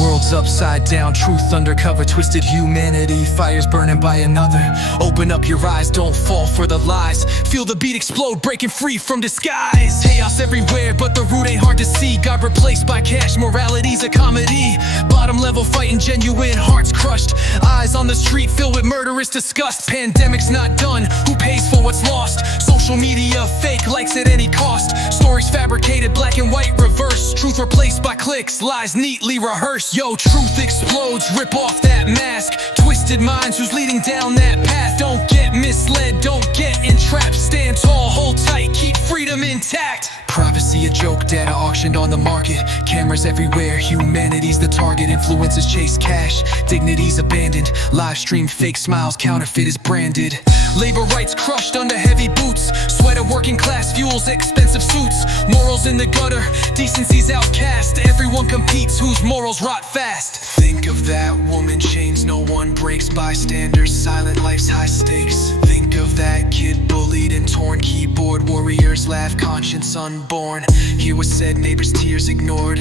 World's upside down, truth undercover, twisted humanity, fires burning by another. Open up your eyes, don't fall for the lies. Feel the beat explode, breaking free from disguise. Chaos everywhere, but the root ain't hard to see. God replaced by cash, morality's a comedy. Bottom level fighting, genuine hearts crushed. Eyes on the street filled with murderous disgust. Pandemic's not done, who pays for what's lost? Social media fake, likes at any cost. Stories fabricated, black and white reversed. Truth replaced by clicks, lies neatly rehearsed. Yo, truth explodes, rip off that mask. Twisted minds, who's leading down that path? Don't get misled, don't get entrapped. Stand tall, hold tight, keep freedom intact. Privacy a joke, data auctioned on the market. Cameras everywhere, humanity's the target. Influencers chase cash, dignity's abandoned. Live stream fake smiles, counterfeit is branded. Labor rights crushed under heavy boots. Sweat of working class fuels expensive suits. Morals in the gutter, decency's outcast. Everyone competes, whose morals rot fast. Think of that woman, chains no one breaks. Bystanders, silent life's high stakes. Think of that kid bullied and torn. Keyboard warriors laugh, conscience unborn. Hear what's said, neighbors' tears ignored.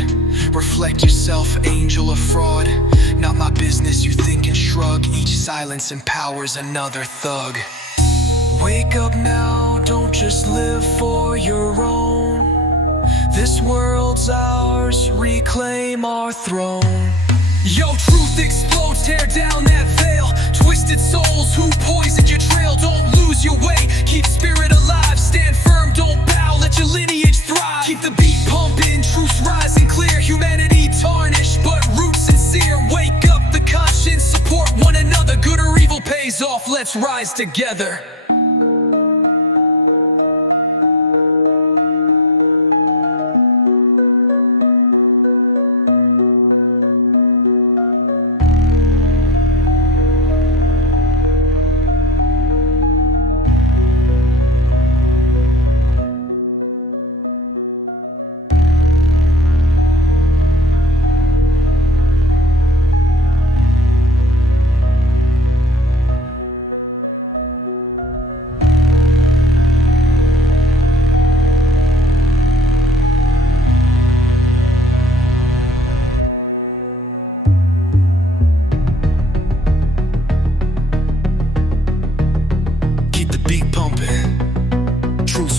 Reflect yourself, angel or fraud. Not my business, you think and shrug. Each silence empowers another thug. Wake up now, don't just live for your own. This world's ours, reclaim our throne. Yo, truth explodes, tear down that veil. Twisted souls who poisoned your trail. Don't lose your way, keep spirit alive. Stand firm, don't bow, let your lineage thrive. Keep the beat pumping, truths rising clear. Humanity tarnished, but roots sincere. Wake up the conscience, support one another. Good or evil pays off, let's rise together.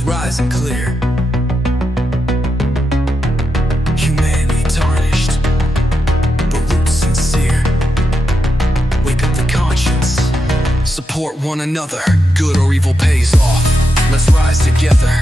Rising clear. Humanity tarnished, but roots sincere. Wake up the conscience, support one another. Good or evil pays off, let's rise together.